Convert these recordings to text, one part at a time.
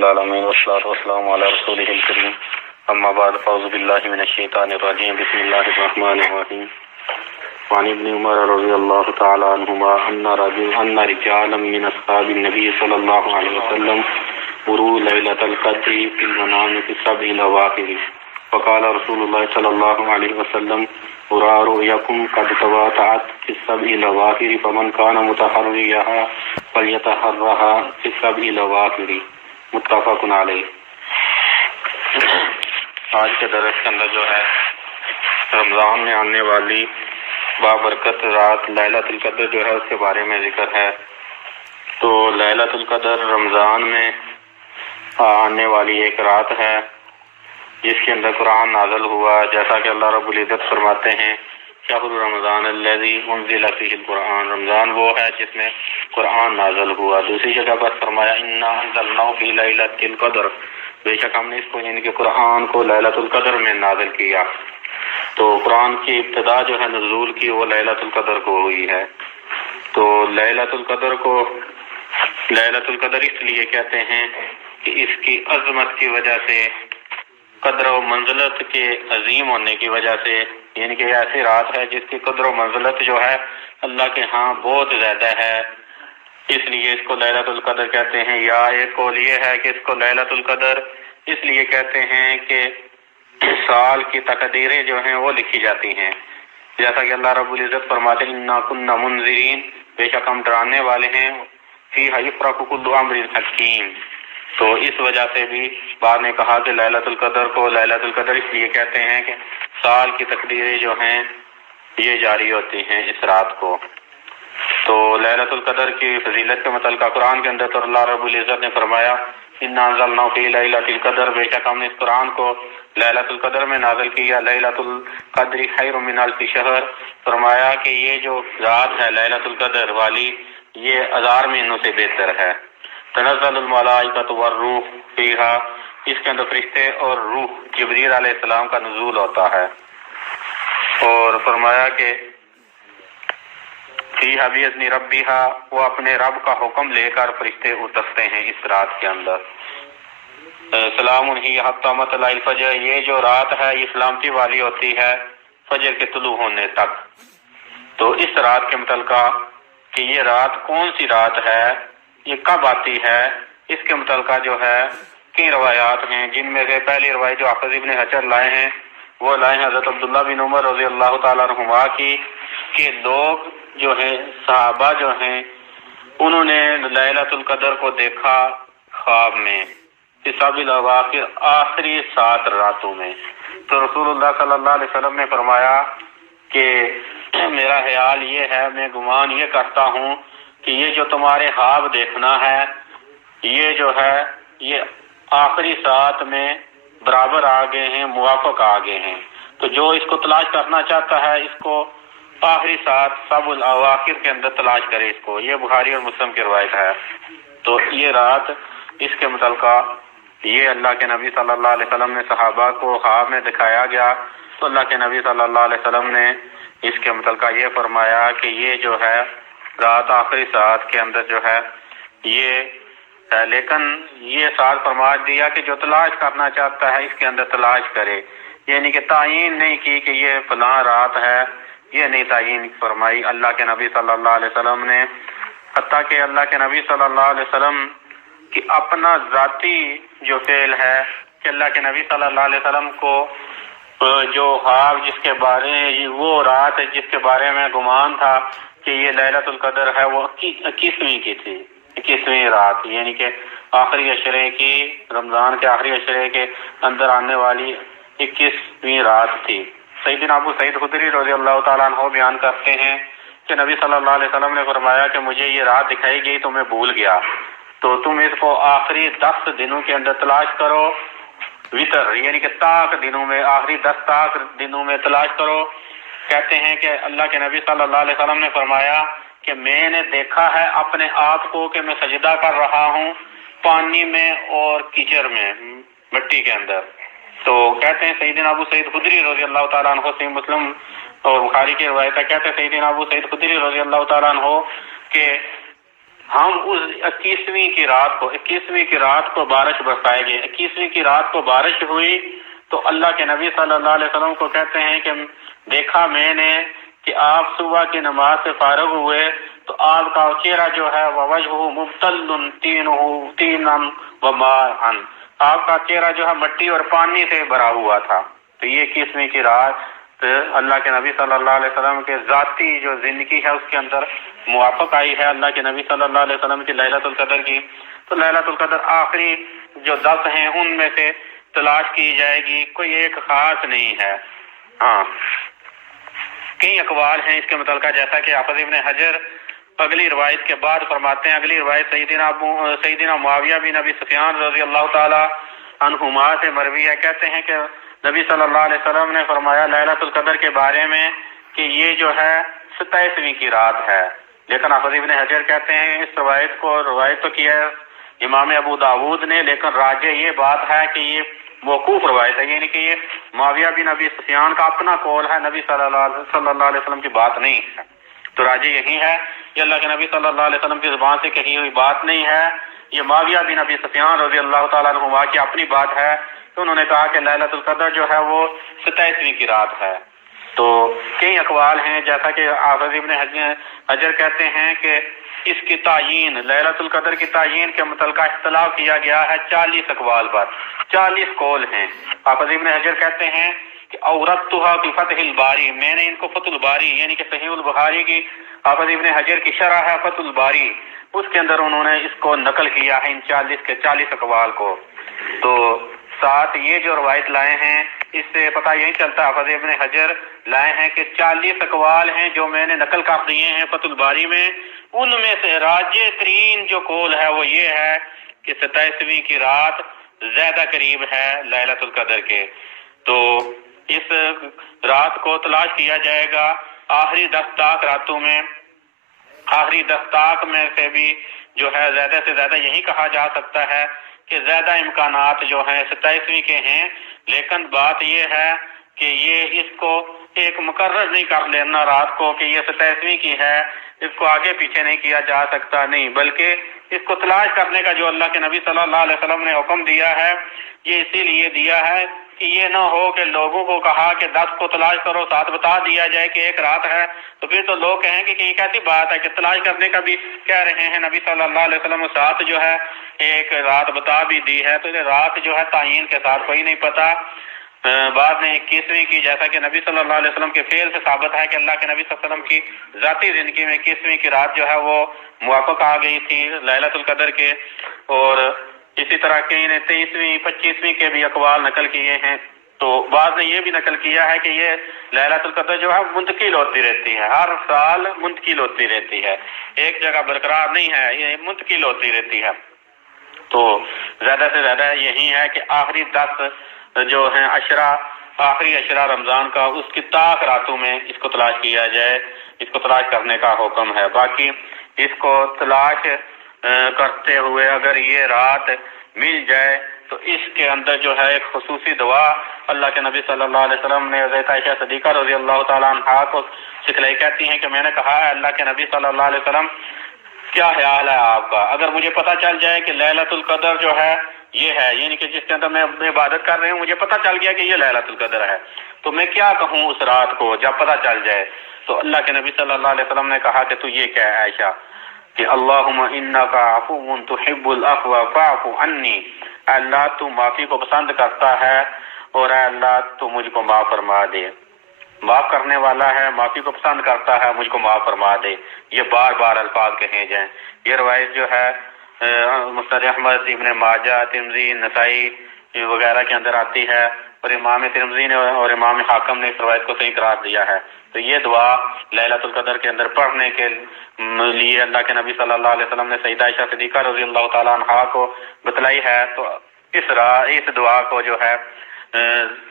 العالمین والصلاۃ والسلام علی رسولہ الکریم اما بعد فاعوذ باللہ من الشیطان الرجیم بسم اللہ الرحمن الرحیم وعن ابن عمر رضی اللہ تعالی عنہما ان رجالا من اصحاب النبی صلی اللہ علیہ وسلم مروا لیلۃ القدر فی المنام فی السبع الاواخر فقال رسول اللہ صلی اللہ علیہ وسلم ارى رؤياكم قد تواتعت في السبع الاواخر فمن كان متحريها فليتحرها في السبع الاواخر متفق علیہ۔ آج کے درس کے اندر جو ہے رمضان میں آنے والی بابرکت رات لیلۃ القدر جو ہے اس کے بارے میں ذکر ہے۔ تو لیلۃ القدر رمضان میں آنے والی ایک رات ہے جس کے اندر قرآن نازل ہوا، جیسا کہ اللہ رب العزت فرماتے ہیں شہر رمضان الذی انزل فیہ القرآن، رمضان وہ ہے جس میں قرآن نازل ہوا۔ دوسری جگہ پر فرمایا انا انزلناہ فی لیلۃ القدر، بے شک ہم نے اس کو یعنی کہ قرآن کو لیلۃ القدر میں نازل کیا۔ تو قرآن کی ابتدا جو ہے نزول کی وہ لیلۃ القدر کو ہوئی ہے۔ تو لیلۃ القدر اس لیے کہتے ہیں کہ اس کی عظمت کی وجہ سے، قدر و منزلت کے عظیم ہونے کی وجہ سے، یعنی کہ ایسی رات ہے جس کی قدر و منزلت جو ہے اللہ کے ہاں بہت زیادہ ہے، اس لیے اس کو لیلۃ القدر کہتے ہیں۔ یا ایک قول یہ ہے کہ اس کو لیلۃ القدر اس لیے کہتے ہیں کہ سال کی تقدیریں جو ہیں وہ لکھی جاتی ہیں، جیسا کہ اللہ رب العزت فرماتے ہیں انا کنا منذرین، بے شک ہم ڈرانے والے ہیں، فیہا یفرق کل امر حکیم۔ تو اس وجہ سے بھی بعد نے کہا کہ لیلۃ القدر کو لیلۃ القدر اس لیے کہتے ہیں کہ سال کی تقدیریں جو ہیں یہ جاری ہوتی ہیں اس رات کو۔ تو لیلۃ القدر کی فضیلت کے متعلقہ قرآن کے اندر تو اللہ رب العزت نے فرمایا انا انزلناہ فی لیلۃ القدر، بے شک ہم نے اس قرآن کو لیلۃ القدر میں نازل کیا۔ لیلۃ القدر خیر من الف شہر، فرمایا کہ یہ جو رات ہے لیلۃ القدر والی یہ 1000 مہینوں سے بہتر ہے۔ تنزل الملائکۃ والروح فیہا، اس کے اندر فرشتے اور روح جبریل علیہ السلام کا نزول ہوتا ہے۔ اور فرمایا کہ فیہا باذن ربہا، وہ اپنے رب کا حکم لے کر فرشتے اترتے ہیں اس رات کے اندر۔ سلام ہی حتی مطلع الفجر، یہ جو رات ہے یہ سلامتی والی ہوتی ہے فجر کے طلوع ہونے تک۔ تو اس رات کے متعلقہ کہ یہ رات کون سی رات ہے، یہ کب آتی ہے، اس کے متعلقہ جو ہے کئی روایات ہیں، جن میں سے پہلی روایت جو حافظ ابن حجر لائے ہیں وہ لائے ہیں حضرت عبداللہ بن عمر رضی اللہ تعالیٰ عنہما کی، کہ لوگ جو ہیں صحابہ جو ہیں انہوں نے لیلۃ القدر کو دیکھا خواب میں، حساب الاواخر آخری 7 راتوں میں۔ تو رسول اللہ صلی اللہ علیہ وسلم نے فرمایا کہ میرا خیال یہ ہے، میں گمان یہ کرتا ہوں کہ یہ جو تمہارے خواب دیکھنا ہے یہ جو ہے یہ آخری 7 میں برابر آگے ہیں، موافق آگے ہیں۔ تو جو اس کو تلاش کرنا چاہتا ہے اس کو آخری 7 سبع الاواخر کے اندر تلاش کرے اس کو، یہ بخاری اور مسلم کی روایت ہے۔ تو یہ رات اس کے متعلقہ یہ اللہ کے نبی صلی اللہ علیہ وسلم نے صحابہ کو خواب میں دکھایا گیا، تو اللہ کے نبی صلی اللہ علیہ وسلم نے اس کے متعلقہ یہ فرمایا کہ یہ جو ہے رات آخری 7 کے اندر جو ہے یہ ہے، لیکن یہ ساتھ فرما دیا کہ جو تلاش کرنا چاہتا ہے اس کے اندر تلاش کرے، یعنی کہ تعین نہیں کی کہ یہ فلاں رات ہے، یہ نہیں تعین فرمائی اللہ کے نبی صلی اللہ علیہ وسلم نے۔ حتیٰ کہ اللہ کے نبی صلی اللہ علیہ وسلم کی اپنا ذاتی جو فعل ہے کہ اللہ کے نبی صلی اللہ علیہ وسلم کو جو خواب جس کے بارے وہ رات جس کے بارے میں گمان تھا کہ یہ لیلۃ القدر ہے وہ 21ویں کی تھی، 21ویں رات، یعنی کہ آخری عشرے کی، رمضان کے آخری عشرے کے اندر آنے والی 21ویں رات تھی۔ سیدنا ابو سعید خدری رضی اللہ تعالیٰ عنہ بیان کرتے ہیں کہ نبی صلی اللہ علیہ وسلم نے فرمایا کہ مجھے یہ رات دکھائی گئی تو میں بھول گیا، تو تم اس کو آخری 10 دنوں کے اندر تلاش کرو، وطر یعنی کہ طاق دنوں میں، آخری 10 طاق دنوں میں تلاش کرو۔ کہتے ہیں کہ اللہ کے نبی صلی اللہ علیہ وسلم نے فرمایا کہ میں نے دیکھا ہے اپنے آپ کو کہ میں سجدہ کر رہا ہوں پانی میں اور کیچڑ میں، مٹی کے اندر۔ تو کہتے ہیں سیدنا ابو سعید خدری رضی اللہ تعالیٰ عنہ، صحیح مسلم اور بخاری کی روایت ہے، کہتے ہیں سیدنا ابو سعید خدری رضی اللہ تعالیٰ عنہ کہ ہم اس 21ویں کی رات کو بارش برسائے گے۔ 21ویں کی رات کو بارش ہوئی تو اللہ کے نبی صلی اللہ علیہ وسلم کو کہتے ہیں کہ دیکھا میں نے کہ آپ صبح کی نماز سے فارغ ہوئے تو آپ کا چہرہ جو ہے وجہ مبتل طینا وماء، آپ کا چہرہ جو ہے مٹی اور پانی سے بھرا ہوا تھا۔ تو یہ 21ویں کی رات اللہ کے نبی صلی اللہ علیہ وسلم کے ذاتی جو زندگی ہے اس کے اندر موافق آئی ہے اللہ کے نبی صلی اللہ علیہ وسلم کی لیلۃ القدر کی۔ تو لیلۃ القدر آخری جو 10 ہیں ان میں سے تلاش کی جائے گی، کوئی ایک خاص نہیں ہے۔ ہاں کئی اقوال ہیں اس کے متعلقہ، جیسا کہ حافظ ابن حجر اگلی روایت کے بعد فرماتے ہیں، اگلی روایت سیدنا معاویہ بن ابی سفیان رضی اللہ تعالی عنہما سے مروی ہے، کہتے ہیں کہ نبی صلی اللہ علیہ وسلم نے فرمایا لیلۃ القدر کے بارے میں کہ یہ جو ہے 27ویں کی رات ہے، لیکن حافظ ابن حجر کہتے ہیں اس روایت تو کیا ہے امام ابو داود نے، لیکن راجح یہ بات ہے کہ یہ موقوف روایت ہے، یعنی کہ یہ معاویہ بن ابی سفیان کا اپنا قول ہے، نبی صلی اللہ علیہ وسلم کی بات نہیں ہے۔ تو راجح یہی ہے کہ اللہ کے نبی صلی اللہ علیہ وسلم کی زبان سے کہی ہوئی بات نہیں ہے، یہ معاویہ بن ابی سفیان رضی اللہ تعالیٰ عنہ کی اپنی بات ہے۔ تو انہوں نے کہا کہ لیلۃ القدر جو ہے وہ 27ویں کی رات ہے۔ تو کئی اقوال ہیں، جیسا کہ حافظ ابن حجر کہتے ہیں کہ اس کی تعین، لیلۃ القدر کی تعین کے متعلقہ اختلاف کیا گیا ہے 40 اقوال پر، 40 قول ہیں۔ حافظ ابن حجر کہتے ہیں کہ اورتھا فی فتح الباری، میں نے ان کو فتح الباری یعنی کہ صحیح البخاری کی حافظ ابن حجر کی شرح ہے فتح الباری، اس کے اندر انہوں نے اس کو نقل کیا ہے ان 40 اقوال کو۔ تو ساتھ یہ جو روایت لائے ہیں اس سے پتہ یہی چلتا ہے حافظ ابن حجر لائے ہیں کہ 40 اقوال ہیں جو میں نے نقل کر دیے ہیں فتح الباری میں، ان میں سے راجح ترین جو قول ہے وہ یہ ہے کہ 27ویں کی رات زیادہ قریب ہے لیلۃ القدر کے۔ تو اس رات کو تلاش کیا جائے گا آخری 10 راتوں میں، آخری 10 میں سے بھی جو ہے زیادہ سے زیادہ یہی کہا جا سکتا ہے کہ زیادہ امکانات جو ہیں 27ویں کے ہیں، لیکن بات یہ ہے کہ یہ اس کو ایک مقرر نہیں کر لینا رات کو کہ یہ 27ویں کی ہے، اس کو آگے پیچھے نہیں کیا جا سکتا، نہیں، بلکہ اس کو تلاش کرنے کا جو اللہ کے نبی صلی اللہ علیہ وسلم نے حکم دیا ہے یہ اسی لیے دیا ہے کہ یہ نہ ہو کہ لوگوں کو کہا کہ 10 کو تلاش کرو، 7 بتا دیا جائے کہ ایک رات ہے، تو پھر تو لوگ کہیں گے کہ یہ کیسی بات ہے کہ تلاش کرنے کا بھی کہہ رہے ہیں نبی صلی اللہ علیہ وسلم، 7 جو ہے ایک رات بتا بھی دی ہے، تو یہ رات جو ہے تعین کے ساتھ کوئی نہیں پتا۔ بعد میں 21ویں کی، جیسا کہ نبی صلی اللہ علیہ وسلم کے فعل سے ثابت ہے کہ اللہ کے نبی صلی اللہ علیہ وسلم کی ذاتی زندگی میں 21ویں کی رات جو ہے وہ موافق آ گئی تھی لیلۃ القدر کے، اور اسی طرح کئی نے 23ویں 25ویں کے بھی اقوال نقل کیے ہیں۔ تو بعض نے یہ بھی نقل کیا ہے کہ یہ لیلۃ القدر جو ہے منتقل ہوتی رہتی ہے، ہر سال منتقل ہوتی رہتی ہے، ایک جگہ برقرار نہیں ہے، یہ منتقل ہوتی رہتی ہے۔ تو زیادہ سے زیادہ یہی ہے کہ آخری 10 جو ہیں آخری عشرہ رمضان کا، اس کی طاق راتوں میں اس کو تلاش کیا جائے، اس کو تلاش کرنے کا حکم ہے۔ باقی اس کو تلاش کرتے ہوئے اگر یہ رات مل جائے تو اس کے اندر جو ہے ایک خصوصی دعا اللہ کے نبی صلی اللہ علیہ وسلم نے حضرت عائشہ صدیقہ رضی اللہ تعالیٰ عنہا کو سکھلائی، کہتی ہیں کہ میں نے کہا ہے اللہ کے نبی صلی اللہ علیہ وسلم کیا خیال ہے آپ کا، اگر مجھے پتہ چل جائے کہ لیلۃ القدر جو ہے یہ ہے، یعنی کہ جس کے اندر میں عبادت کر رہی ہوں مجھے پتہ چل گیا کہ یہ لیلۃ القدر ہے، تو میں کیا کہوں اس رات کو جب پتہ چل جائے؟ تو اللہ کے نبی صلی اللہ علیہ وسلم نے کہا کہ تو یہ کیا ہے عائشہ کہ اللہم انک عفو تحب العفو فاعف عنی، اے اللہ تو معافی کو پسند کرتا ہے اور اے اللہ تو مجھ کو معاف فرما دے، معاف کرنے والا ہے، معافی کو پسند کرتا ہے، مجھ کو معاف فرما دے۔ یہ بار بار الفاظ کہے جائیں۔ یہ روایت جو ہے مسند احمد، ابن ماجہ، ترمذی، نسائی وغیرہ کے اندر آتی ہے، اور امام ترمذی نے اور امام حاکم نے اس روایت کو صحیح قرار دیا ہے۔ تو یہ دعا لیلۃ القدر کے اندر پڑھنے کے لیے اللہ کے نبی صلی اللہ علیہ وسلم نے سیدہ عائشہ صدیقہ رضی اللہ تعالیٰ عنہا کو بتلائی ہے۔ تو اس دعا کو جو ہے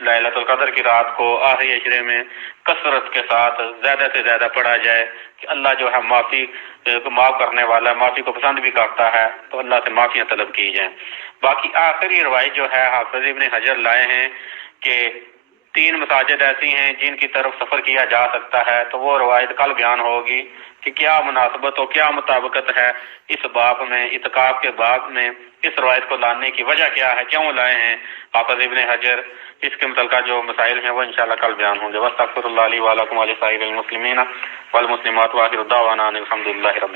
لیلۃ القدر کی رات کو آخری عشرے میں کثرت کے ساتھ زیادہ سے زیادہ پڑھا جائے کہ اللہ جو ہے معاف کرنے والا، معافی کو پسند بھی کرتا ہے، تو اللہ سے معافیاں طلب کی جائیں۔ باقی آخری روایت جو ہے حافظ ابن حجر لائے ہیں کہ 3 مساجد ایسی ہیں جن کی طرف سفر کیا جا سکتا ہے، تو وہ روایت کل بیان ہوگی کہ کیا مناسبت و کیا مطابقت ہے اس باب میں، اعتکاف کے باب میں اس روایت کو لانے کی وجہ کیا ہے، کیوں لائے ہیں حافظ ابن حجر، اس کے متعلقہ جو مسائل ہیں وہ انشاءاللہ کل بیان ہوں گے۔ واستغفر اللہ لی ولکم ولسائر المسلمین والمسلمات، وآخر دعوانا ان الحمد للہ رب